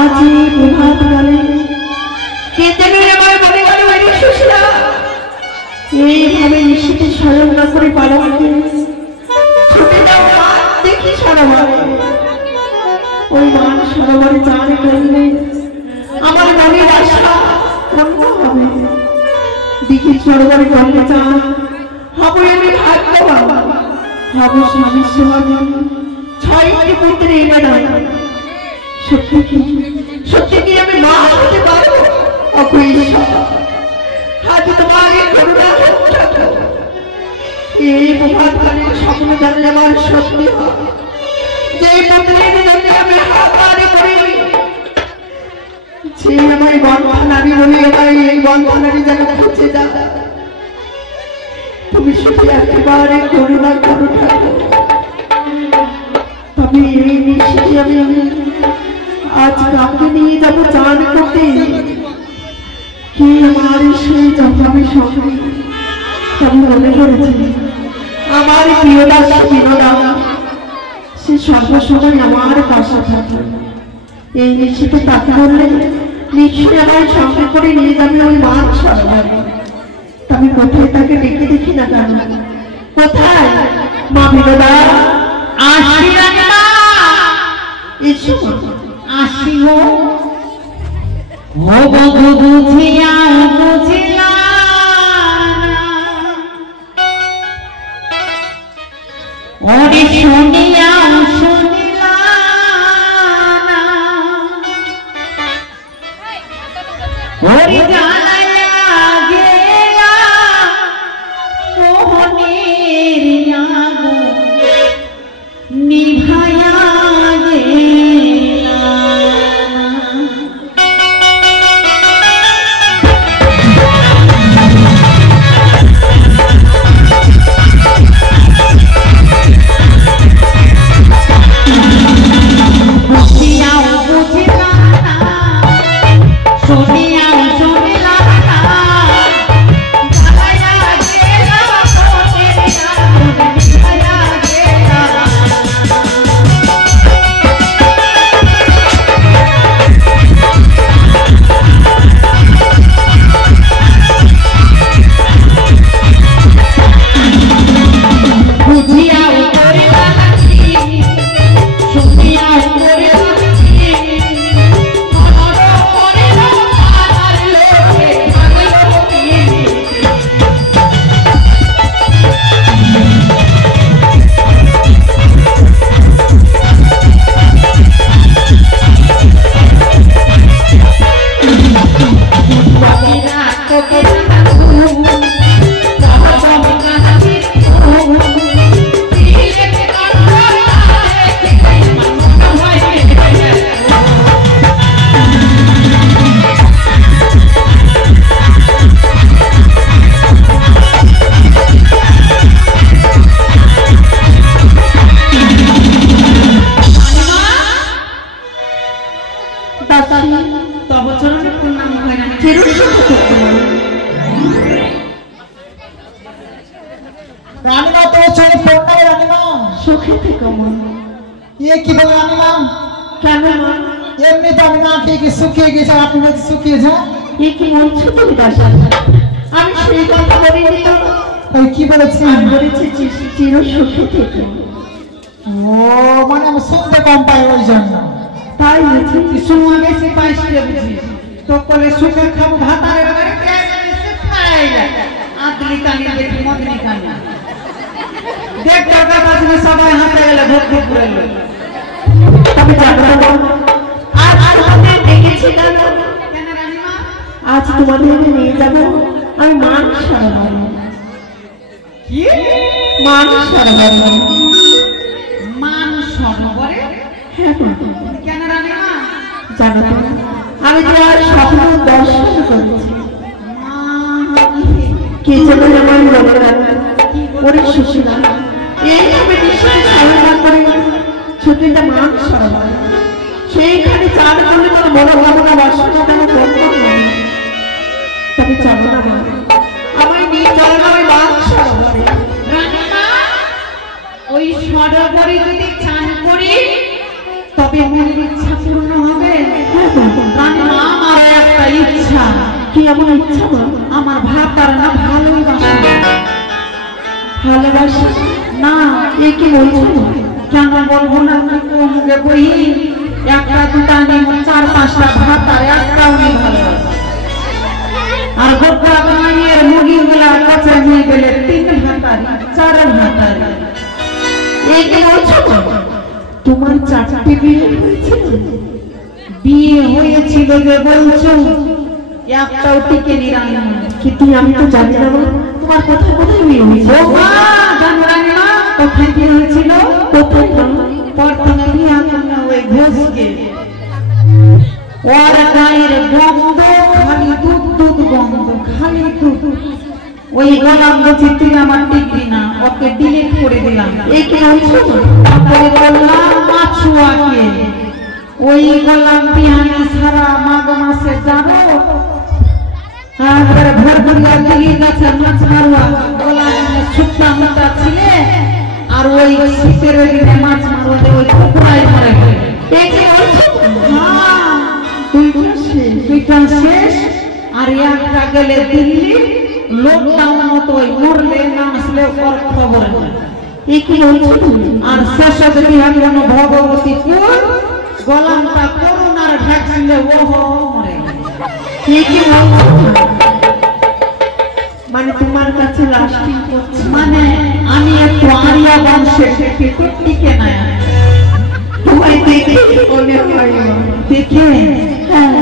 আজ এই প্রভাত কালে কে যেন আমার মনে গেল সুশীলা এইভাবে নিশ্চিত স্মরণ না করে পালনকে ছুটে যাও দেখি সরোবরে ওই মান সরোবরে চান করলে আমার মনের আশা পূর্ণ হবে দেখি সরোবরে করলে চান হবো আমি ভাগ্যবান হব স্বামী সেবাকে 6টি পুত্রে এনে দেয় সত্যি কি আমি মা হতে পারবো আজ তোমার এই করুণা এই প্রভাতকালীন স্বপ্ন জানলে আমার সত্যি হয় যে পুত্রের জন্য আমি হাতে করি যে আমার বন্ধনারী বলে আমার এই বন্ধনারী যেন খুঁজে যা তুমি শুধু একেবারে করুণা করো তবে এই নিশ্চয়ই আমি আজ কাকে নিয়ে যাবো চান করতে কি আমার সেই জন্মে সঙ্গে আমি মনে করেছি আমার প্রিয় দাস বিনোদা সে সর্বসময় আমার পাশে থাকে এই নিশ্চিত তাকে বললে নিশ্চয়ই আমার সঙ্গে করে নিয়ে যাবে ওই মান সরোবরে আমি কোথায় তাকে দেখে দেখি না কেন কোথায় মা বিনোদা আসি রানীমা এসো আসি গো ও বধূ বুঝিয়া বুঝিলা ওরে শুনিয়া শুনিলা ওরে জানাইয়া গেলা মোহনের আগুন নিভায়া গেলা বুঝিয়াও বুঝিলা না শুনিয়াও শুনিলা না জানাইয়া গেলা মোহনের আগুন নিভায়া গেলা বুঝিয়াও করিলা নাকি শুনিয়াও করিলা নাকি মনর করিল পাতার লোকে ভাগল কি বাকিরা কবিরা রানীমা তো চলে পড়নাই রানীমা সুখে থেকে মন ये কি বলে রানীমা কেন মা এমনি তো আমি না খেয়ে কি শুকিয়ে গেছে আপনি বলতে শুকিয়ে যা এই কি বলছো তুমি দাসা আমি সেই কথা বলিনি তো তাই কি বলেছি আমি বলেছি চির সুখে থেকে ও মানে আমি শুনতে কম পাই ওই জন্য তাই হয়েছে সুমা বেশি পাইছিলে বুঝি তো কলে সুখে খাবো ভাতারে বাড়ি বেশি খাই আদলি কানি দেখি মদলি কানি দেখ টাকা বাজলে সবাই হাতে গেলে ভোট ভোট করে তবে জানো আজ তোমাদের দেখেছি কেন কেন রানীমা আজ তোমাদের নিয়ে যাবো আমি মান সরোবরে কি মান সরোবরে মান সরোবরে হ্যাঁ কেন রানীমা জানো আমি তোমার স্বপ্ন দর্শন করেছি কে যেন আমার মনে রাখা ওরে সুশীলা এইভাবে নিশ্চয়ই স্মরণ করে ছুটিটা মান সরোবরে সেইখানে চান করলে তোর মনোভাবনা বাসনা কেন করতে হবে তবে যাবো না মা আমায় নিয়ে চলো না ওই মান সরোবরে রানীমা ওই সরোবরে যদি চান করি তবে মনের ইচ্ছা পূর্ণ হবে হ্যাঁ আমার একটা ইচ্ছা। কি এমন ইচ্ছা মা? আমার ভাতার না ভালোই বাসে। ভালোবাসি না এ কি বলছো মা? কেন বলবো না, মুখে বই একটা দুটা নেই, 4-5টা ভাতার একটাও নেই ভালোবাসে। আর গোটা মায়ের মুরগিগুলা কাছে নিয়ে গেলে 3 ভাতারি 4 ভাতারি। এ কি বলছো মা? তোমার 4টি বিয়ে হয়েছে? বিয়ে হয়েছিল যে বলছো, একটাও টিকে নিরানি। কিন্তু আমি তো জানি না মা, তোমার কোথায় কোথায় বিয়ে হয়েছে? ও মা জানো রানী মা, কোথায় বিয়ে হয়েছিল? কোথায় মা? প্রথমে বিয়ে করলো ওই ঘোষকে। ওর গায়ের গন্ধ খালি দুধ দুধ গন্ধ, খালি দুধ। ওই গোলাম বলছে তুই আমার টিকবি না, ওকে ডিলিট করে দিলাম। এই কি বলছো মা? তারপরে বললাম মাছুয়াকে, ওই গোলাম বিহানি সারা মাঘ মাসে যাবো তারপরে ভোর ভরিয়া দিঘি গাছে মাছ মারুয়া গোলাম শুকনা মোটা ছিলে, আর ওই শীতের দিনে মাছ মারুয়া ওই পুকুরায় মরে গেল। এই কি বলছো মা? হ্যাঁ, দুইটা শেষ। 2টা শেষ, আর একটা গেলে দিল্লি। লকডাউন মতো ওই মরলে না আসলে ওর খবর নেই। এই কি বলছো তুমি? আর শেষে যদি এখন ভগবতীপুর গোলামটা করোনার ভ্যাকসিনে ওহো মরে গেল। এই কি বলছো মা? মানে তোমার কাছে লাস্টিং করছে? মানে আমি একটু আরিয়া বংশের থেকে তো টিকে নাই। তোমায় দেখে মনে হয় মা। দেখে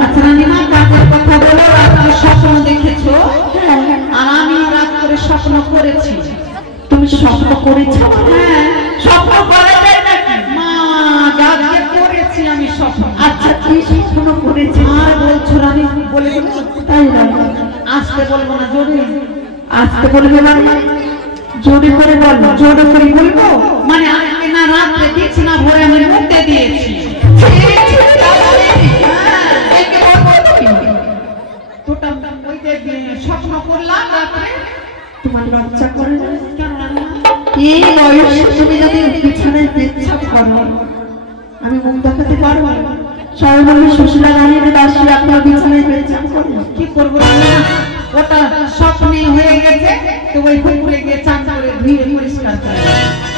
আচ্ছা রানীমা, কাজের কথা বলো, রাত্রে স্বপ্ন দেখেছো? আর আমিও রাত করে স্বপ্ন করেছি। তুমি স্বপ্ন করেছো? হ্যাঁ, স্বপ্ন করা যায় নাকি? মা রাতে করেছি আমি স্বপ্ন। আচ্ছা কি স্বপ্ন করেছো? আর বলছো রানী, বলে দেবো? তাই না? আসতে বলবো না, জোরে আসতে বলবে মানে? জোরে করে বলো। জোরে করে বলবো মানে আজকে না রাত্রে দিচ্ছি না, ভোরে আমি মুখতে দিয়েছি। তোটা ওই যে স্বপ্ন করলাম রাত্রে। তোমার লজ্জা করে না? কেন রানী? এই বয়সে তুমি যদি বিছানায় পেচ্ছাপ করো, আমি মুখ দেখাতে পারবো? সবাই বলবে শ্বশুরা রানীর দাসী আপনার বিছানায় পেচ্ছাপ করো। কি করবো রানী? ওটা স্বপ্নে হয়ে গেছে, তো ওই পুকুরে গিয়ে চান করে ধুয়ে পরিষ্কার করে।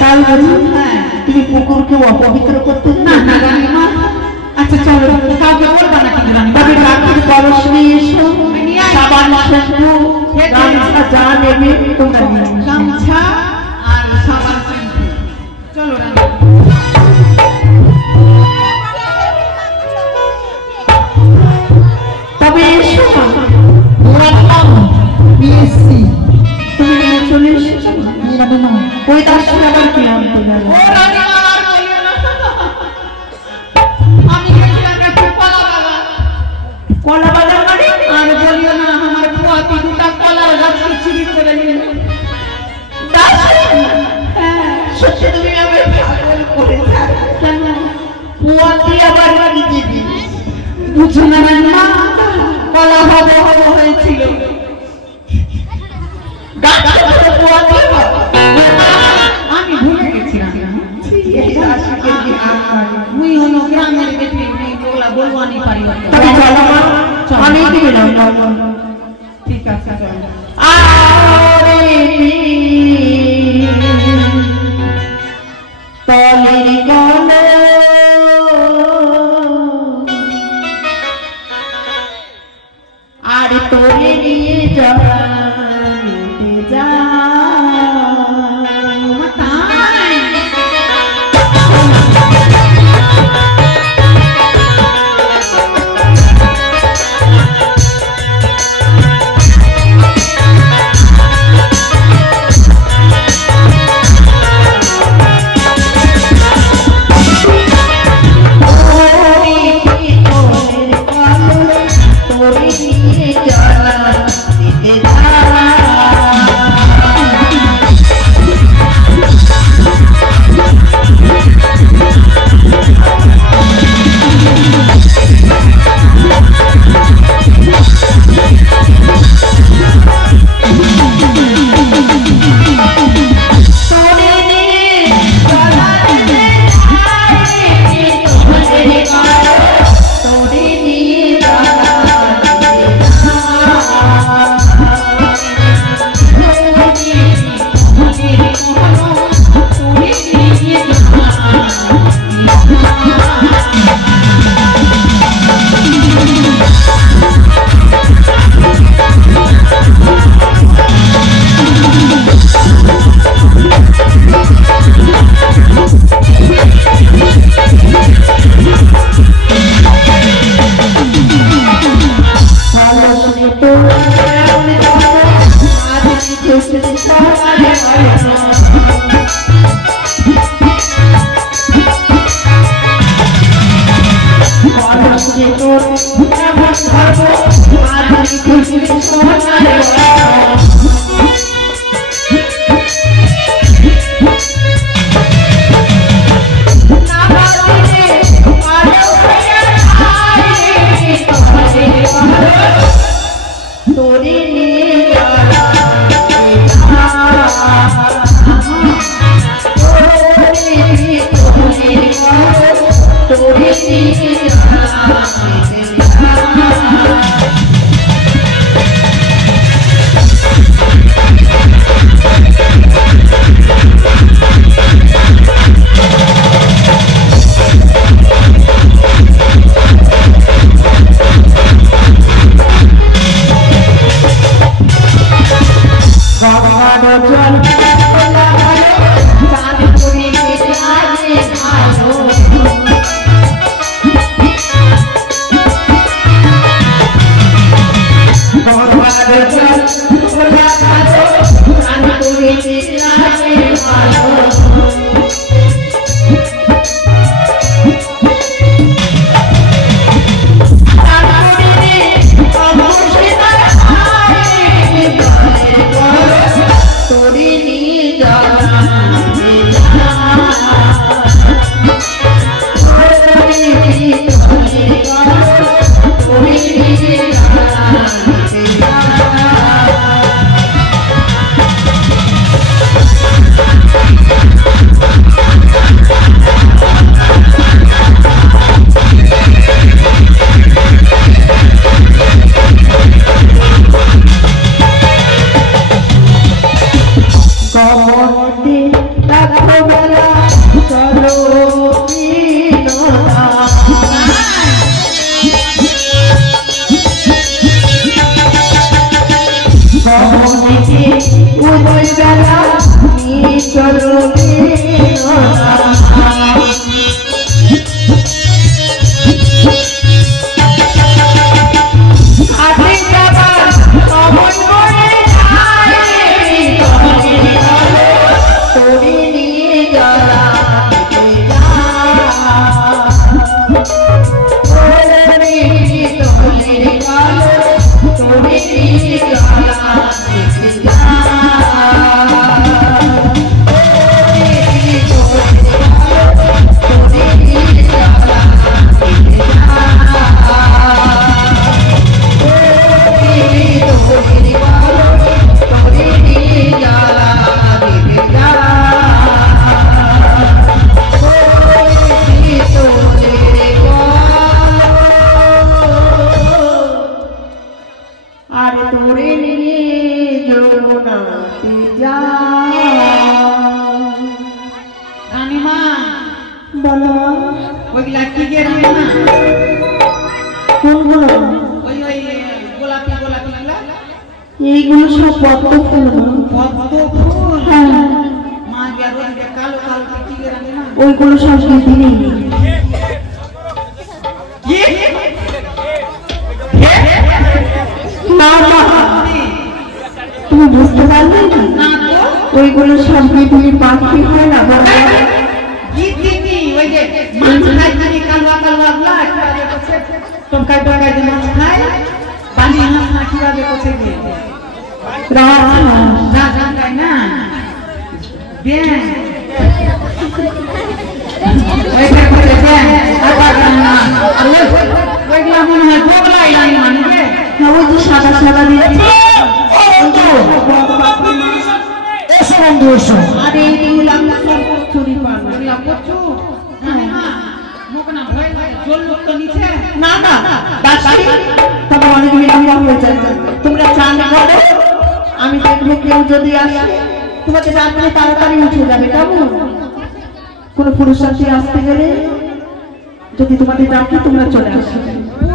তাই বলি? হ্যাঁ। তুমি পুকুরকে অপবিত্র করতে না না? না রানী মা, আচ্ছা চলো, কাউকে বলবা না কিন্তু রানী মা। তবে রাখির কলস নিয়ে এসো, নিয়ে আয়। সাবান শ্যাম্পু গামছা যা নেবে তোমরা নিয়ে এসো। গামছা আর সাবান শ্যাম্পু। চলো রানী মা। তবে এসো না। বিএসসি তুমি নিয়ে চলে এসেছো। ওই দাসী আবার কি আনতে গেল? ও রানী মা, আর বলিও না। আমি গেছিলাম একটা কলা বাগান। কলা বাজার মানে? আর বলিও না, আমার পোয়াতি 2টা কলার গাছ চুরি করে নিয়ে গেল। দাসী? সত্যি তুমি আমার পাগল করে ছাড়ো। কেন? পুয়াতি আবার কি দিবি? বুঝো না রানী মা, কলা হব হব হয়েছিল। ডাক্তার পুয়াতি হয়? আমি ভুলে গেছি রানী মা। এই দাসীকে কি আর করে? মুই হলো গ্রামের বেটি, মুই বলা বলবানি পারি না। তবে চলো মা, আমি দিবি না। ঠিক আছে চলো। আরে তলের গল আর তোরে নিয়ে যাওয়া যা তাই তোরে নিয়ে যাওয়া এইগুলো সব পদ্ম ফুল। পদ্ম ফুল? হ্যাঁ। মা গেরো কালো কালো কি রাখে না? ওইগুলো সব দিদি নেই। কি? না না, তুমি বুঝতে পারলে না? না তো। ওইগুলো সব দিদি পাখি হয় না বাবা। কি দিদি? ওই যে মাছ খাই খালি কালো কালো লাগলা একটা আছে টমকাই টমকাই যে মাছ খায় বালি হাঁস না কিভাবে কোছে গিয়ে রাত না জানতাই না বেন ওইটা করে বেন আবার না আর ওইগুলা মনে হয় বগলাই রানী মানে না, ওই যে সাদা সাদা দিয়েছে। এসো বন্ধু এসো। আরে এইগুলো আমরা সব কচুরি পাবো। ওইগুলা কচু না মুখ না ভয় লাগে জল মুক্ত নিচে না না দাসী, তবে অনেক বিলম্ব হয়ে যাবে। তোমরা চান করো, আমি দেখবো কেউ যদি আসে তোমাকে রাত্রে তাড়াতাড়ি উঠে যাবে। কেমন? কোনো পুরুষ সাথে আসতে গেলে যদি তোমাদের ডাকি তোমরা চলে আসবে।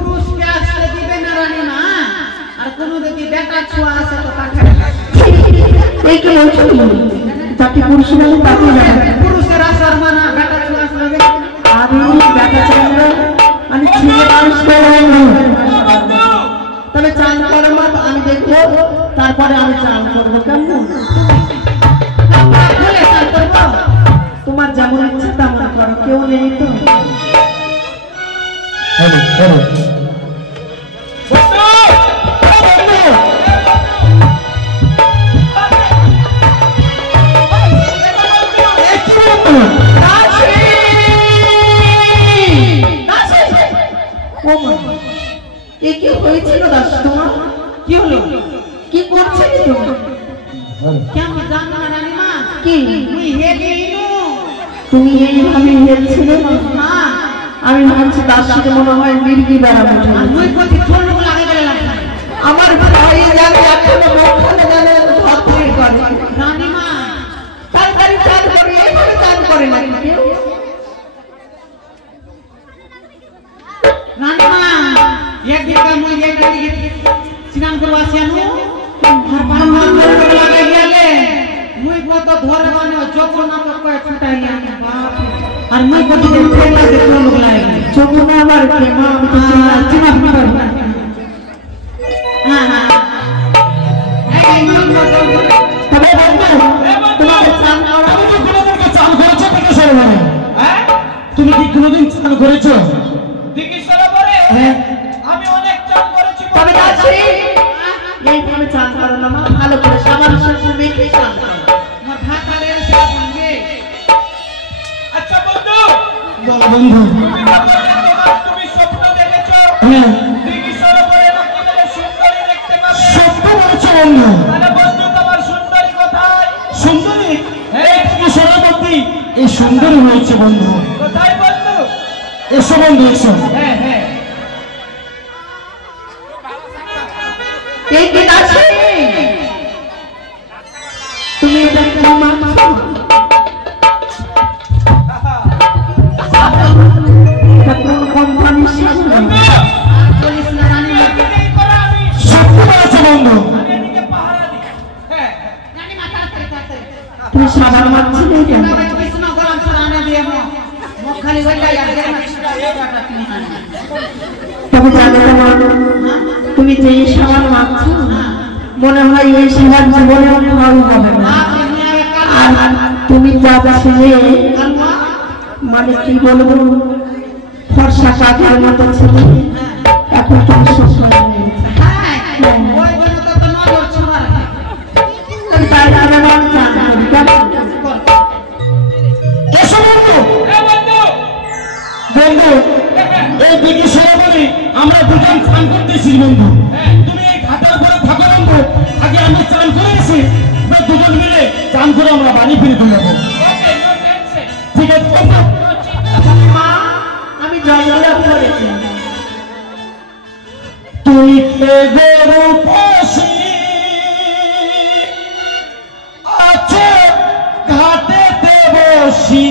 পুরুষকে আসতে দিবে না রানী মা, আর কোনো যদি বেটা ছোঁয়া আসে তো তাকে এই কি বলছো তুমি? যাকে পুরুষ বলে তাকে ডাকবে। পুরুষের আসার মানা বেটা ছোঁয়া আসলে আমি দেখা চাইলে আমি ছেলে মানুষ করে তবে চান করো মা, আমি দেখবো তারপরে আমি চান করবো। কেমন? কেউ নেই তো? কি হয়েছিল দাস তোমার? কি হলো? কি করছে তুমি? কেমন জানো না রানীমা? কি তুই হেগেইনো তুমি এইভাবে হেলছিল না? হ্যাঁ আমি ভাবছি তার সাথে মনে হয় মির্গি বেড়াবো। আর তুই কোথায় ছোট লোক লাগে গেলে আমার ভয় জানে এখনো মুখখানে জানে ধরতে করে। রানীমা তাড়াতাড়ি চান করে এইভাবে চান করে না কেউ। রানীমা একদিকে মুই একদিকে স্নান করবা আসিয়ানু আর পাহাড় ধরে লাগে গেলে মুই কত ধরে মানে চোখ না তো কয় ছুটাই আমি বাপ আর মুই কত ফেলা দেখো লোক লাগে যমুনা আবার কেমন চিনা পারব হ্যাঁ হ্যাঁ এই মুই কত তবে বন্ধু তোমাকে চান করা আমি তো কোনোদিনকে চান করেছো থেকে সরবনে? হ্যাঁ, তুমি কি কোনোদিন চান করেছো? দিকি সরোবরে হ্যাঁ, আমি অনেক চান করেছি। তবে দাসী এইভাবে চান করো না মা, ভালো করে সাবান শ্যাম্পু মেখে চান করো। আমার ভাতালের সঙ্গে আচ্ছা বন্ধু, বল বন্ধু। তুমি স্বপ্ন দেখেছো হ্যাঁ, দিকি সরোবরে নাকি বলে সুন্দরী দেখতে পাবে? সত্য বলেছো বন্ধু। তাহলে বন্ধু তোমার সুন্দরী কোথায়? সুন্দরী এই থেকে সরবতী এই সুন্দরী হয়েছে বন্ধু। কোথায় বন্ধু? এসো বন্ধু এসো। হ্যাঁ হ্যাঁ এই কি দাসী তুমি এটা কি মানছো? এটা কোন কোম্পানির সামনে? বলিস না রানীমা এই করা আমি সত্য বলেছো বন্ধু। আমি এদিকে পাহারা দিই। হ্যাঁ রানীমা তাড়াতাড়ি তাড়াতাড়ি তুমি সাবান মাখছিলে কেন? বাবা কৃষ্ণ গরম সুরানা দিয়ে মুখ খালি হয়ে যায় আর তবে জানো তোমার তুমি যে এই সাবান মাখছো মনে হয় এই সাবান জীবনে খাওয়া হবে না। আর তুমি যা ছিলে মানে কি বলবো ফর্সা কাঠের মতো ছিলে এখন তুমি শুকনো হয়ে গেছো। তুমি তাই জন্য আমার চান করি, কেমন? এসো বন্ধু। এ বন্ধু বন্ধু এই দিকে সরবনে আমরা দুজন চান করতেছি বন্ধু। তুমি এই ঘাটের উপরে থাকো বন্ধু, আগে আমি চান করে এসে দুজন মিলে চান করে আমরা বাড়ি ফিরে যাবো। Okay no tension. ঠিক আছে বন্ধু। মা আমি জঙ্গলে পড়েছি। তুই গরু পশি আছে ঘাটেতে বসি,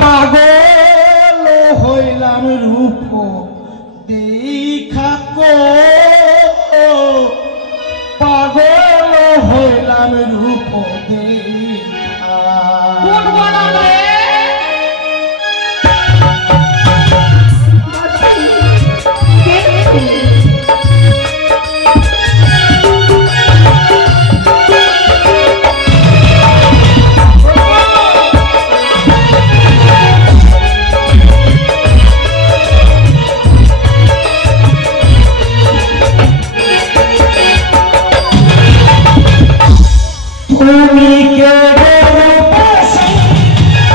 পাগল হইলাম রূপ দেখা কো, পাগল হইলাম রূপ দেখা। তুমি কে গরু পশি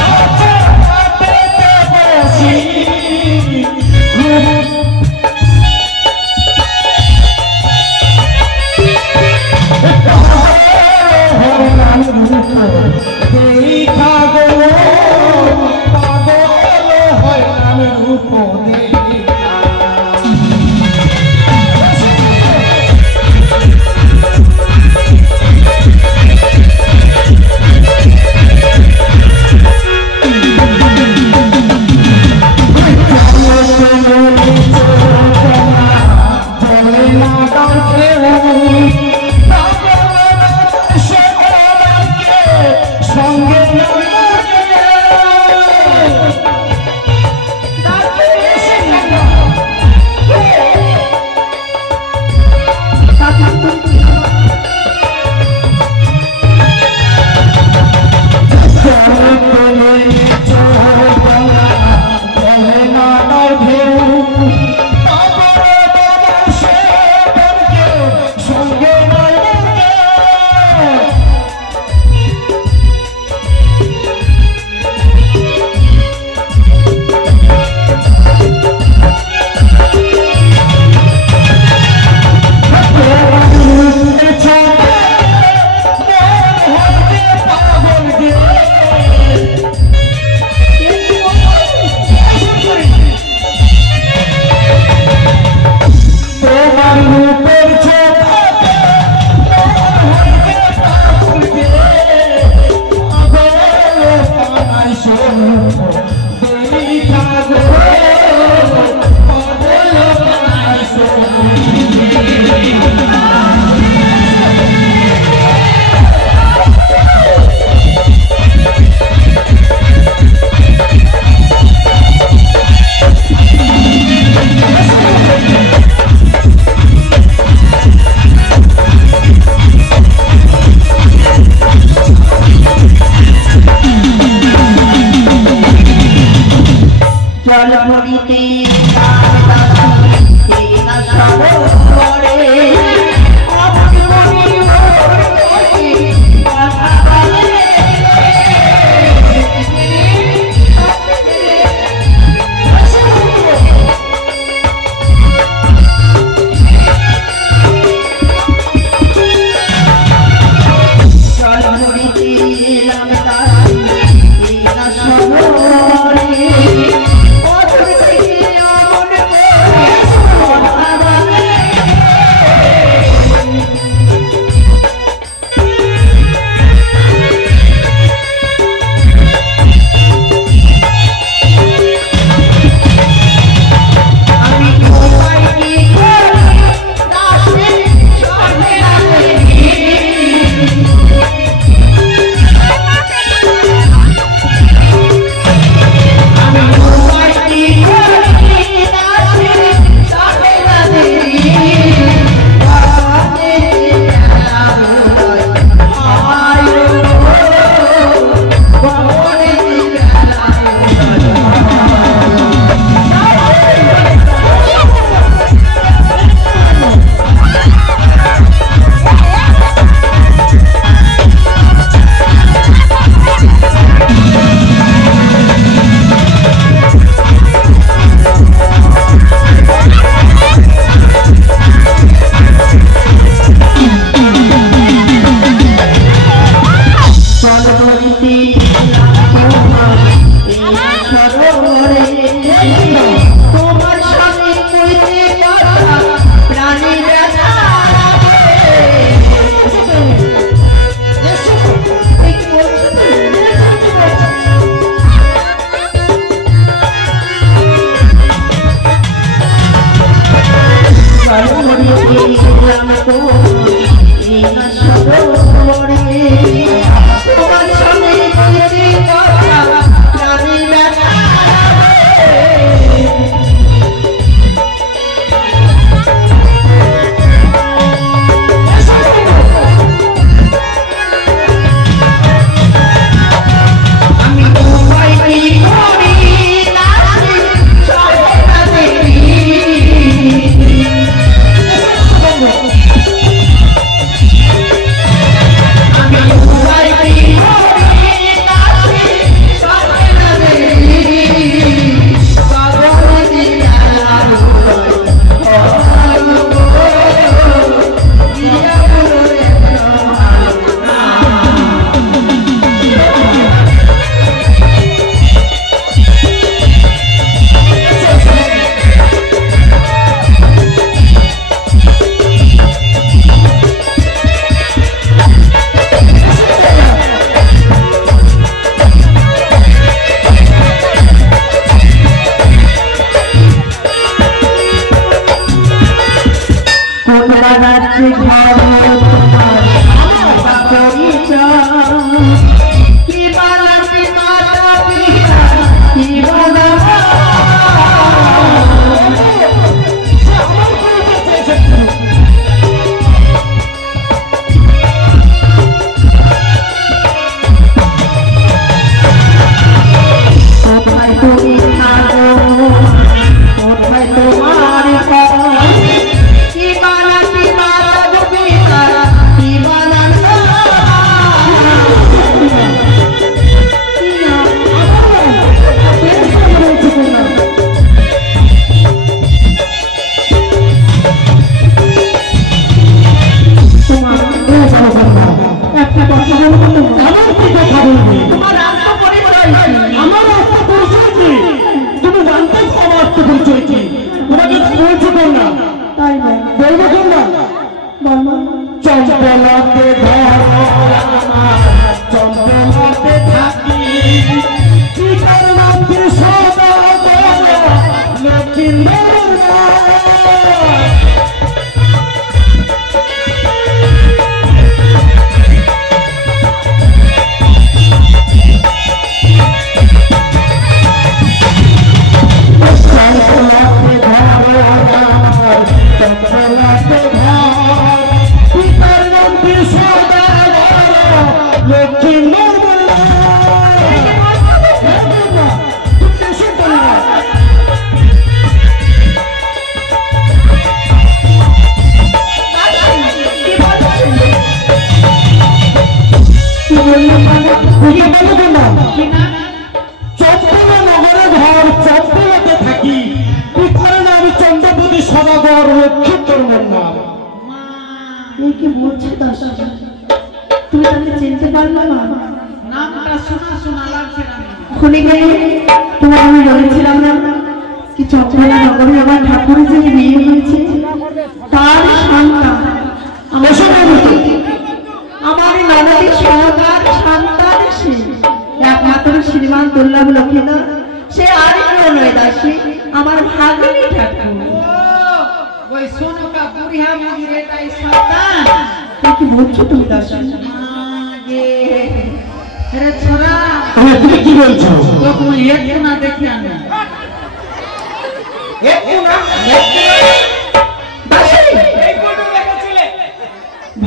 আছে ঘাটেতে বসি, দেখা গো পাগল হইলাম রূপ দেখা।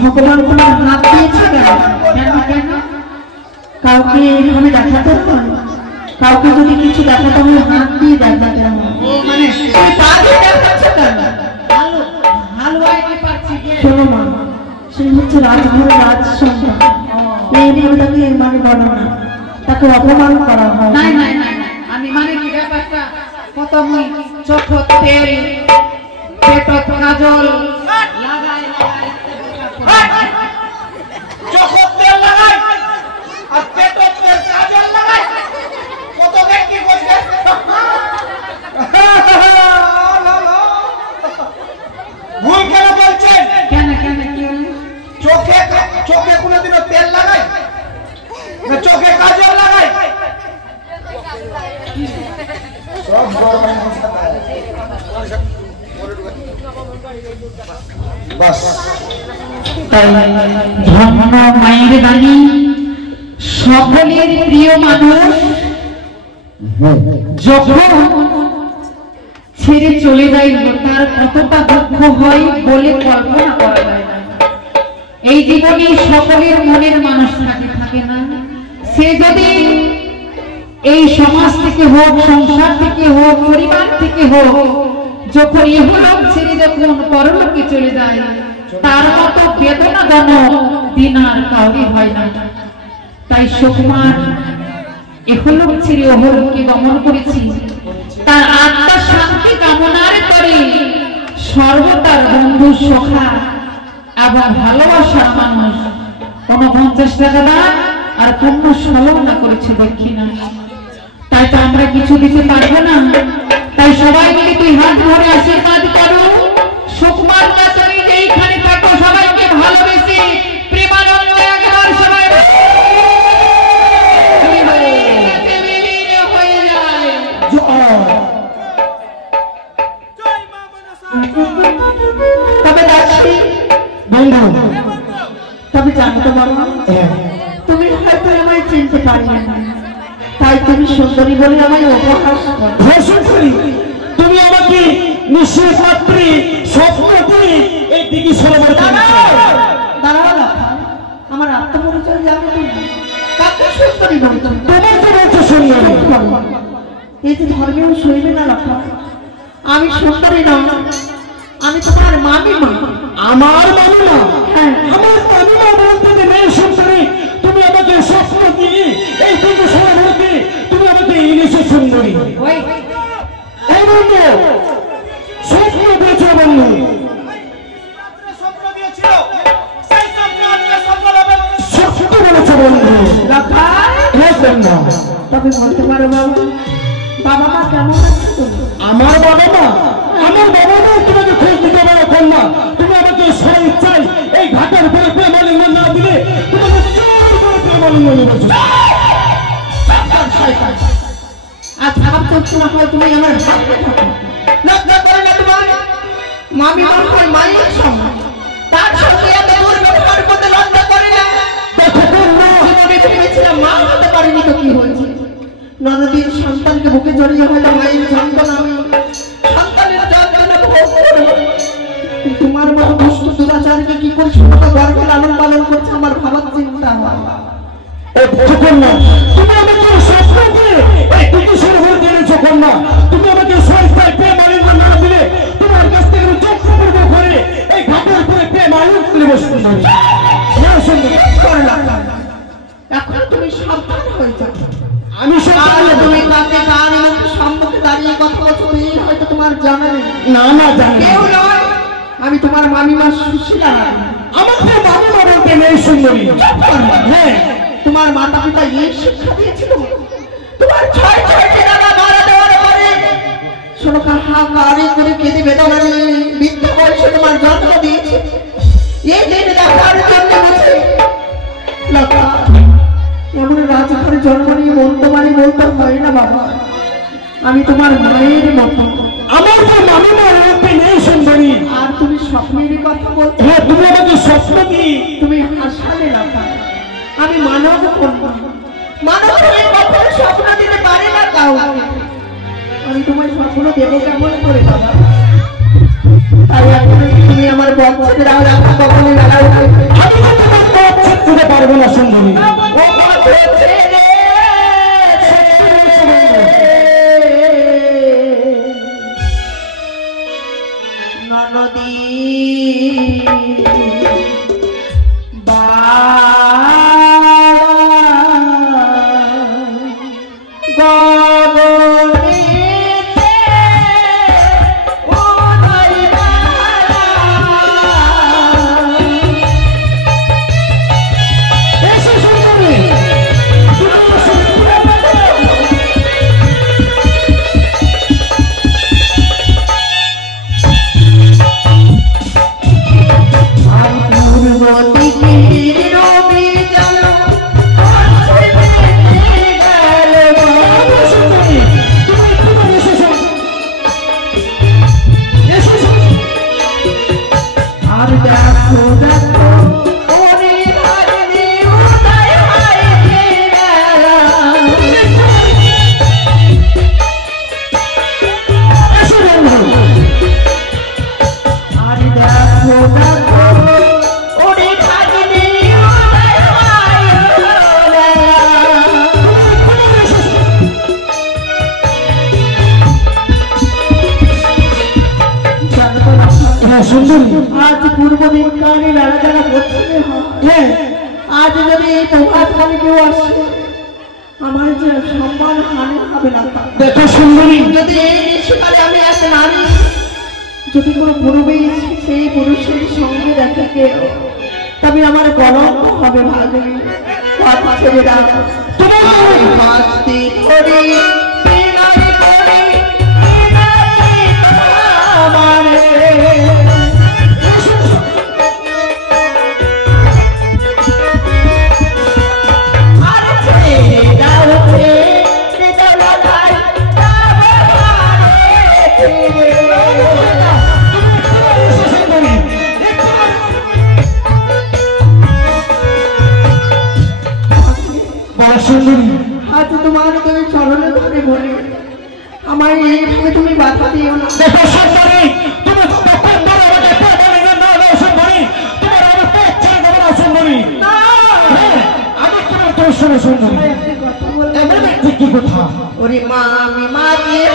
ভগবান তোমার হাত দিয়েছে কেন? কাউকে এইভাবে দেখাতে হয়? কাউকে যদি কিছু দেখাতে হয় হাত দিয়ে দেখাতে হয়। মানে শোনো মা, সেই হচ্ছে রাজঘরের রাজ সন্তান, এই নিয়ে তাকে মানে বলা না, তাকে অপমান করা হয়। আমি মানে কি ব্যাপারটা কত চোখ তেল পেট কাজল লাগাই চোখের তেল লাগাই আর পেটের তেল কাজল লাগাই কত ব্যক্তি বসে ভুল কেন বলছেন? কেন কি হলো? চোখে কোনোদিনও তেল লাগাই না চোখে কাজল লাগাই? সব বাস তাই ধন্য মায়ের বাণী, সকলের প্রিয় মানুষ যখন ছেড়ে চলে যায় তার কতটা দুঃখ হয় বলে কল্পনা করা যায় না। এই জীবনে সকলের মনের মানুষ থাকে না। সে যদি এই সমাজ থেকে হোক, সংসার থেকে হোক, পরিবার থেকে হোক, যখন ইহলোক ছেড়ে যখন পরলোকে চলে যায়, তার মতো বেদনাজনক দিন আর কাউরি হয় না। তাই সুকুমার ইহলোক ছেড়ে অহলোকে গমন করেছি, তার আত্মার শান্তি কামনার করে সর্বতার বন্ধু সখা এবং ভালোবাসার মানুষ 50 টাকা দান আর পূর্ণ সলনা করেছে দক্ষিণা। তাই তো আমরা কিছু দিতে পারবো না। তাই সবাই মিলে তুই হাত ধরে আশীর্বাদ করো। সুকুমার তুমি যেইখানে থাকো সবাইকে ভালোবেসে প্রেমানন্দ একবার সবাই হয়ে যায়। তবে দাসী বন্ধু, তবে জানতো বাবা, তুমি হয়তো আমায় চিনতে পারবে না, তাই তুমি সুন্দরী বলে আমায় উপহাস করো। তুমি আমাকে নিঃশেষ রাত্রি স্বপ্নতে এই দিকে সরোবর দাঁড়াও না, আমার আত্মপরিচয় জানো তুমি? কাকে সুন্দরী বলতো? তোমার তো রয়েছে সুন্দরী। এই যে ধর্মেও সইবে না রাখা, আমি সুন্দরী নয়, আমি তোমার মামিমা। আমার মামিমা? হ্যাঁ। আমার মামিমা বলতে যে নেই সুন্দরী, তুমি আমাকে স্বপ্ন দিয়ে এই দিকে সরোবরকে তুমি আমাকে এনেছো সুন্দরী। এই বন্ধু স্বপ্ন দিয়েছ বন্ধু, স্বপ্ন দিয়েছিল, সেই স্বপ্ন আজকে সফল হবে। স্বপ্ন বলেছ বন্ধু। তবে বলতে পারো বাবা, বাবা মা কেমন আছে তুমি? আমার বাবা মা তোমাকে খোঁজ দিতে পারো কন্যা। তুমি আমাকে সবাই চাই এই ঘাটের উপরে প্রেমালিঙ্গন না দিলে তোমাকে প্রেমালিঙ্গন বলছো। আর খারাপ করছো না হয় তুমি আমার ভাগ্যে থাকো। লজ্জা করে না তোমার? মামি মনে হয় মায়ের সমান, তার সঙ্গে এত দুর্ব্যবহার করতে লজ্জা করে না? দেখো কন্যা, জীবনে ভেবেছিলাম মা হতে পারিনি তো কি হয়েছে? ননদীর সন্তানকে বুকে জড়িয়ে হয়তো মায়ের যন্ত্রণা আমি সন্তানের যন্ত্রণা ভোগ করবো। তোমার মতো দুষ্ট দুরাচারকে কি করে ছোটটা গর্বে লালন পালন করছে আমার ভাবার চিন্তা হয়। তুমি আমাকে স্বপ্ন দিয়ে এই দিকে সরোবর এনেছো কন্যা। তুমি আমাকে সবাই প্রেমালিঙ্গন না দিলে তোমার কাছ থেকে আমি চক্ষু পূর্ব করে এই ঘাটের উপরে প্রেমালিঙ্গন তুলে বসতে পারি। এখন তুমি সাবধান হয়ে যাও। আমি তাহলে তুমি কাকে কার মুখে সম্মুখে দাঁড়িয়ে কথা বলছো এই হয়তো তোমার জানা নেই। না জানি কেউ নয়, আমি তোমার মামিমা সুশীলা। আমার তো মামিমা বলতে নেই সুন্দরী। হ্যাঁ, তোমার মাতা পিতা এই শিক্ষা দিয়েছিল? তোমার ছয় দাদা মারা দেওয়ার পরে শোনো হাহাকারে করে কেঁদে বেদনা নিয়ে বৃদ্ধ বয়সে তোমার যত্ন দিয়েছে। এই দিন দেখার জন্য বসে লতা এমন রাজঘরে জন্ম নিয়ে মন্তমানি বলতে হয় না বাবা। আমি তোমার মায়ের মতো। আমার তো মামিমা বলতে নেই সুন্দরী। আর তুমি স্বপ্নের কথা বলছো? হ্যাঁ, তুমি আমাকে স্বপ্ন দিই তুমি হাসালে লতা। আমি মানব কন্যা, মানব হয়ে কখনো স্বপ্ন দিতে পারি না। তাও আমি তোমার স্বপ্ন দেবো কেমন করে বাবা? তাই এখন তুমি আমার বচ্ছেদের আর রাখা কখনো বেলা উঠাই। আমি তো তোমার পথ দিতে পারবো না সুন্দরী। নদী সুন্দরী আজ পূর্ব দিন কানে বেড়া যারা করছে হ্যাঁ আজ যদি এই প্রভাত কালে কেউ আসে আমার যে সম্মান হানি হবে না। দেখো সুন্দরী যদি এই নিশিকালে আমি এক নারী যদি কোনো পুরুষই সেই পুরুষের সঙ্গে দেখে কেউ তবে আমার কলঙ্ক হবে ভাগে কথা ছেড়ে দাও তোমার বাঁচতে করি বিনয় করি আমারে আজ তোমার তুমি চরণে ধরে বলে আমার এইভাবে তুমি বাধা দিও না। দেখো সুন্দরী তুমি কখন বলো আমাকে পাগল না না সুন্দরী তোমার আমার পেট ছেড়ে দেবো না সুন্দরী আমি তোমার তোর শুনে সুন্দরী কথা বল এমন একটি কি কথা ওরে মা আমি মা দিয়ে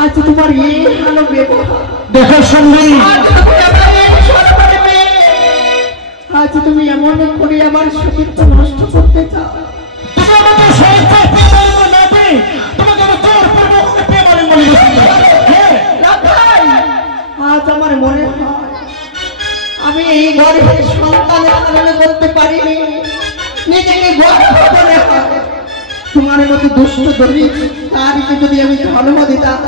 আজ তোমার এই ভালো ব্যবহার দেখো সুন্দরী আজ তুমি এমন করে আমার সতীত্ব নষ্ট করতে চাও আজ আমার মনে হয় আমি এই গর্ভের সন্তানের কারণে করতে পারিনি নিজেকে গর্ব মনে হয় তোমার মতো দুষ্ট দলিত তারকে যদি আমি জন্ম দিতাম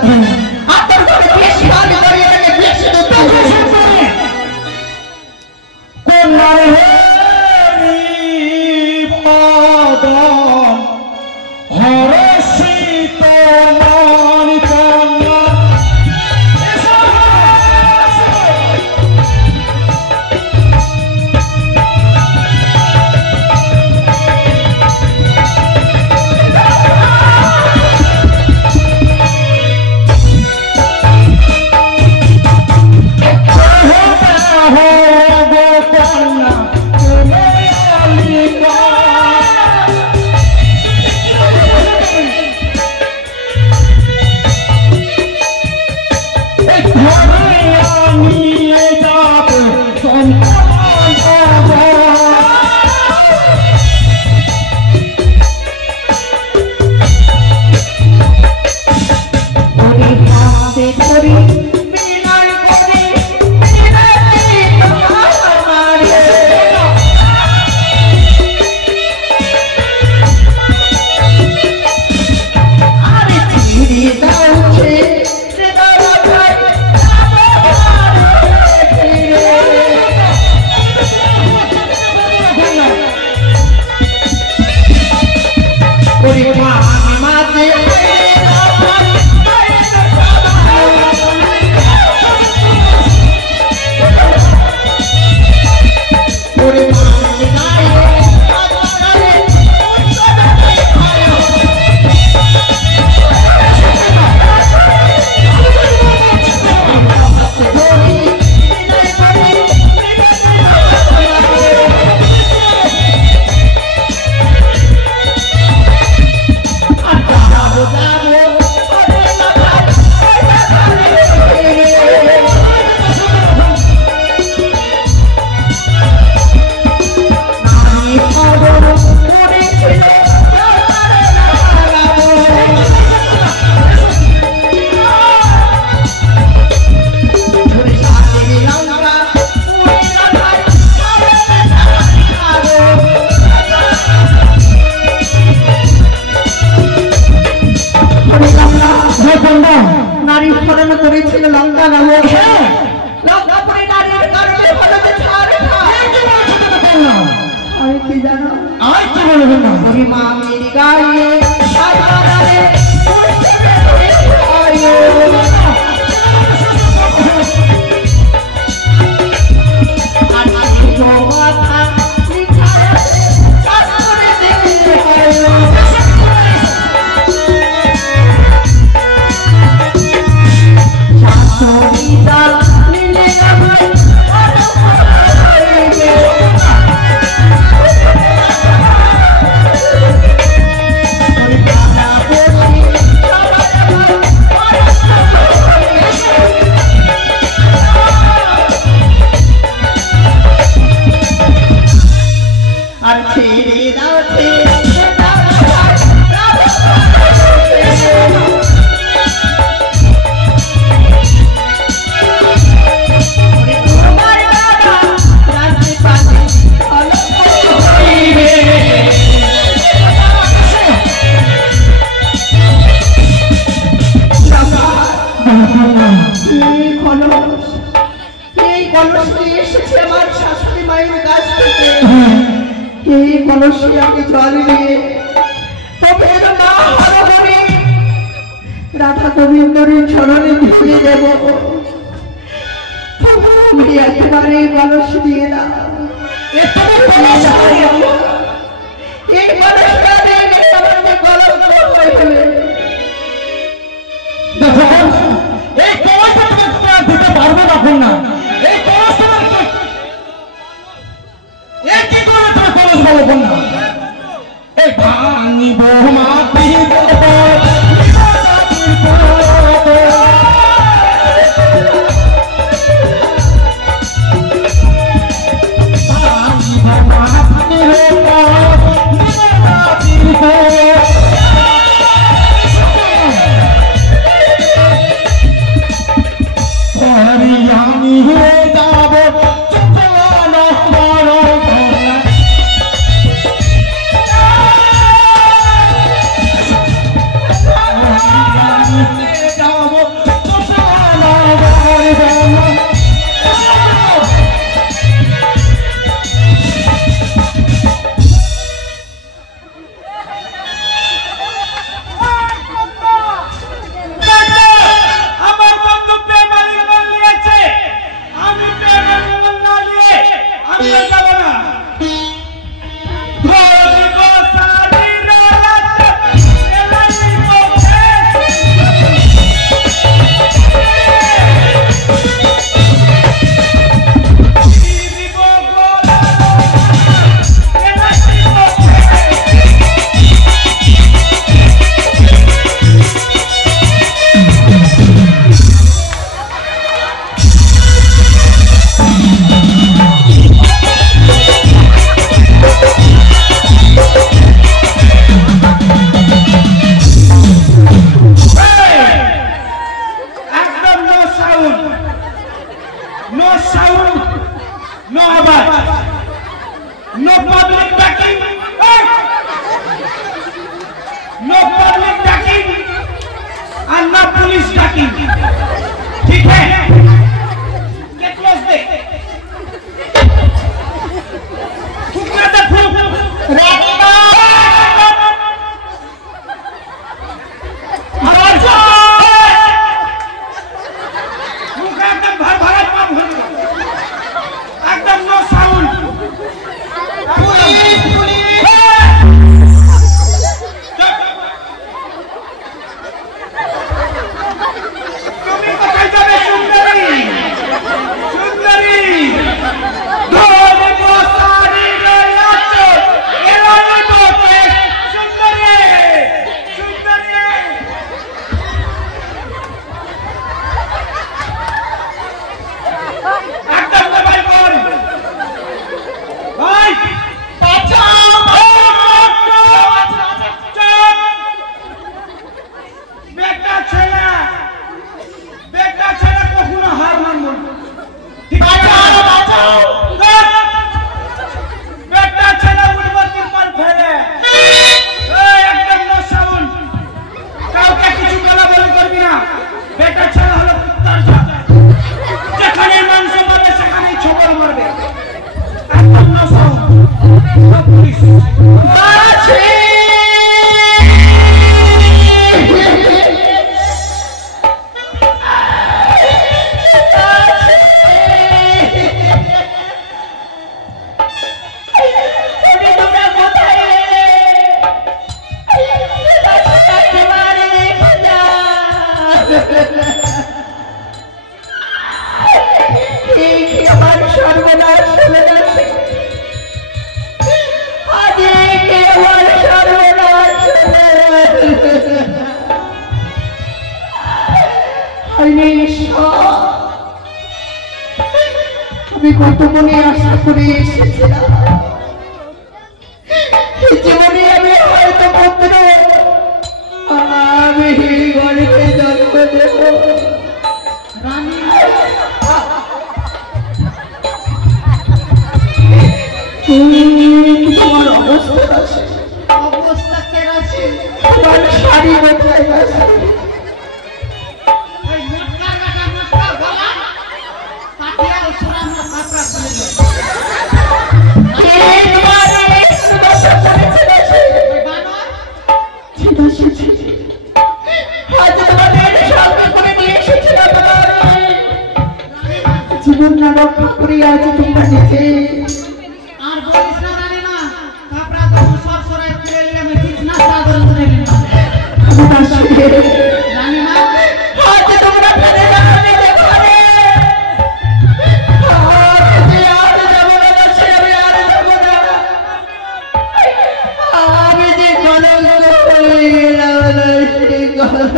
নারী হরণ করেছিল লঙ্কা নামে লঙ্কাপুরে নারীর কারণে ভারতে ছাড় আমি কি জানো আর কি বলবেন না মা মেরি গায়ে শুনে এসেছি আমার শাশুড়ি মায়ের কাছ থেকে এই কলসে আমি জল নিয়ে তবের না হরহরি রাধা গোবিন্দরের চরণে ধুয়ে দেব। তুমি একেবারে কলস দিয়ে দাও। এই কলসটা দিয়ে আমার যে কলঙ্ক হয়ে গেলে দেখো এই কলসটা তোমাকে দিতে পারবো না না। এই কলসটা এই কি করে তুমি কলস বলো না? এই ভাঙিব মাটি দেব আমি কত মনে আশা করে এসেছিলাম জীবনে আমি হয়তো পুত্র আমি গরিবে জন্ম দেব। তোমার অবস্থা আছে অবস্থা কেন আছে? তোমার শাড়ি কোথায় আছে? ওই মুটকা গলা পাতিয়া ওছরা গেছে। আর বলিস না রানীমা, কাপড়া তো সব সরাই ফিরে এলে আমি বিছনা চাদর ধরে নিলাম। আমি আসছি। রানীমা আজ তোমরা ফিরে যাবে দেখো রে। আর যাবো না সে, আমি আর যাবো না। আমি যে কলঙ্ক হয়ে গেলাম না, সে কলঙ্ক।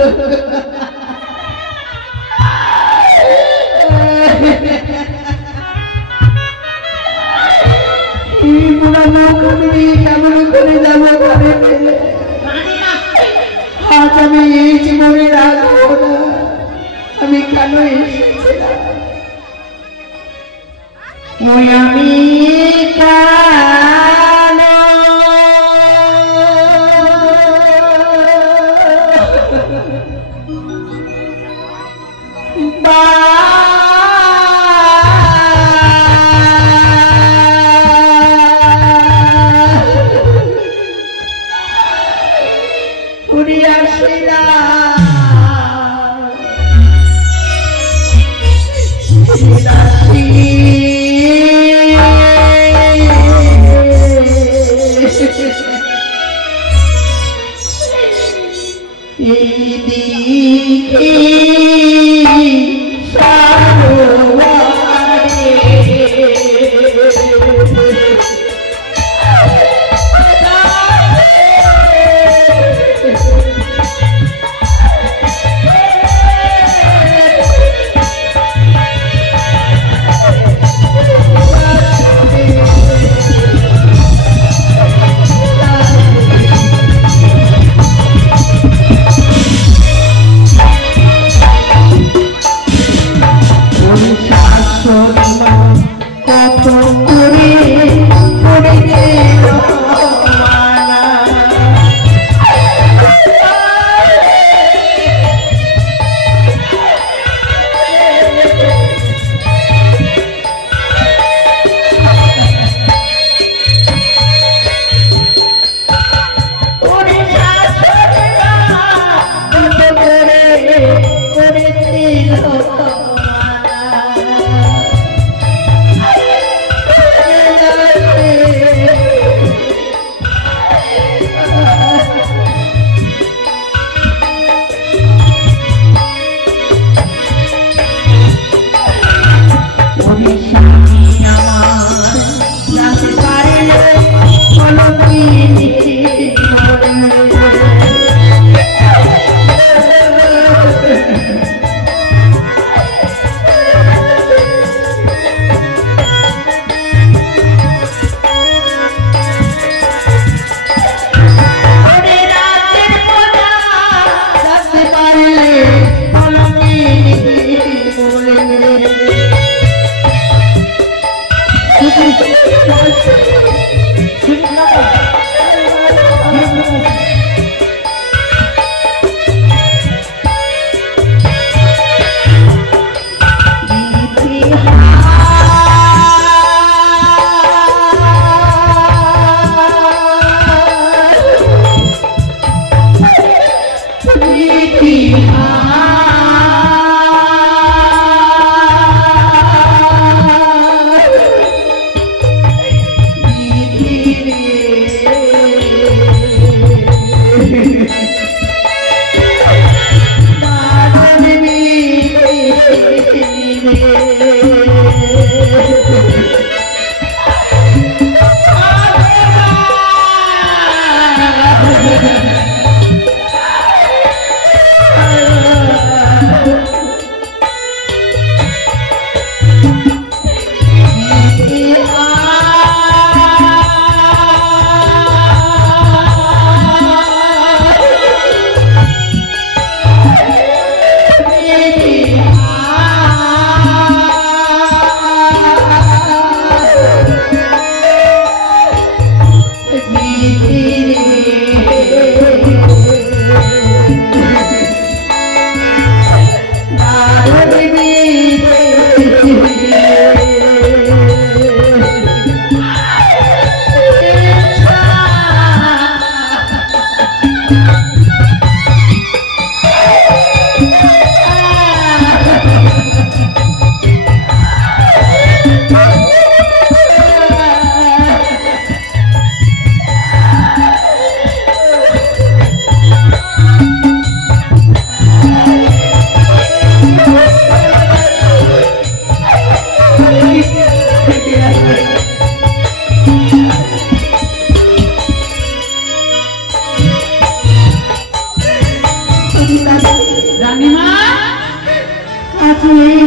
এই বুড়া মুখ আমি কেমন করে যাবো ঘরে ফেলে? রানীমা আজ আমি এই জীবনে রাখবো না। আমি কেন এসেছিলাম? ওই আমি কেন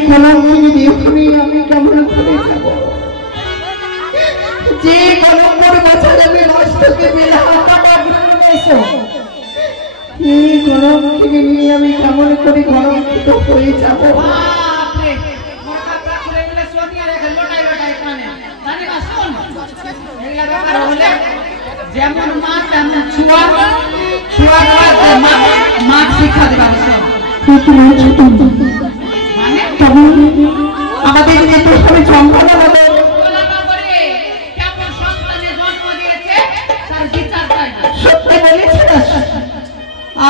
কলঙ্কিনী দেহ নিয়ে আমি কেমন করে যাব? যে কলঙ্কর বছর আমি নষ্টকে পেলাম, এই কলঙ্কিনী নিয়ে আমি কেমন করে কলঙ্কিত হয়ে যাব? বাপরে মোটা প্রাচুরে মিলে সোনিয়া রেখে লোটাই লোটাই কানে জানি না শোন এগুলা ব্যাপার হলে যেমন মা তেমন ছুয়া ছুয়া খাতে মা শিক্ষা দেবা সব মানে আমাদের যেতে হবে সম্পন্ন হবে। কেমন সন্তানের জন্ম দিয়েছে তার বিচার চাই। সত্যি বলেছিস।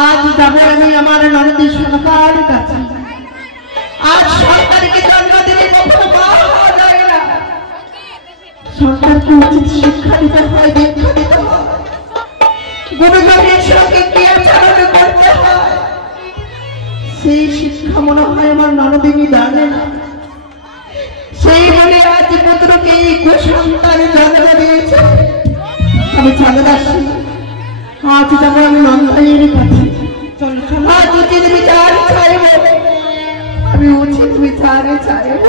আজ যাবো আমি আমার ননদের সরকার কাছে। আজ সরকারকে জন্ম দিলে কখনো মা হওয়া যায় না। সরকারকে উচিত শিক্ষা দিতে হয়, দীক্ষা দিতে হয়, গুরুজনের সঙ্গে কি আচরণ করতে হয় সেই শিক্ষা মনে হয় আমার ননদিনী জানে না। সেই বলে আজ পুত্রকে এই কুসন্তান জন্ম দিয়েছে। আমি চাঁদাসী, আজ যাবো আমি নন্দাইয়ের কাছে। আজ উচিত বিচার চাইব, আমি উচিত বিচার চাইব।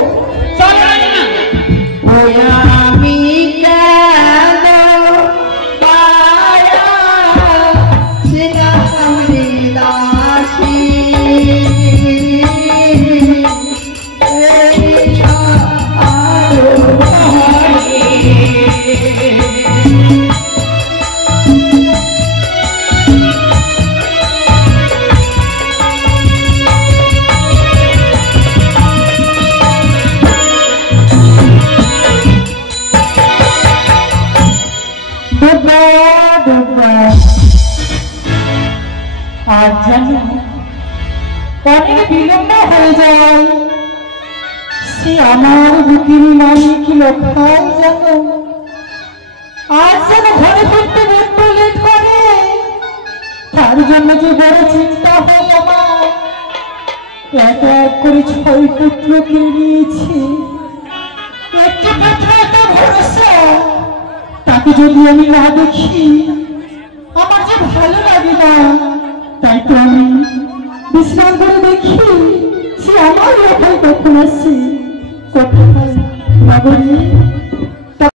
আমি কেন পায়া ছিলাম রে দাসী, আর জানি অনেক বিলম্ব হয়ে যায়, সে আমার বুকের মালিক লক্ষায় যেন আজ যেন ঘরে ফিরতে বড্ড লেট করে। তার জন্য যে বড় চিন্তা হয় আমার। এক এক করে 6 পুত্রকে নিয়েছি, একটি পুত্র একটা ভরসা, তাকে যদি আমি না দেখি আমার যে ভালো লাগে না। তাই তো আমি বিশ্রাম করে দেখি সে আমার লেখায় কখন আসছে। কোথায় নগরী